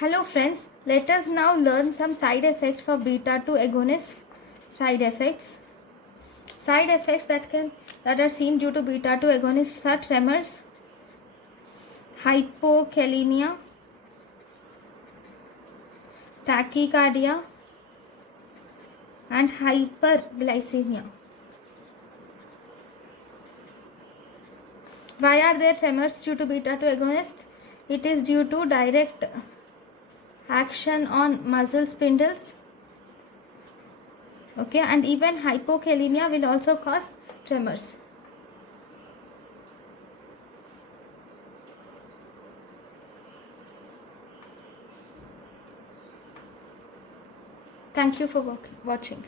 Hello friends, let us now learn some side effects of beta 2 agonists. Side effects. Side effects that are seen due to beta 2 agonists are tremors, hypokalemia, tachycardia, and hyperglycemia. Why are there tremors due to beta 2 agonists? It is due to direct action on muscle spindles. Okay, and even hypokalemia will also cause tremors. Thank you for watching.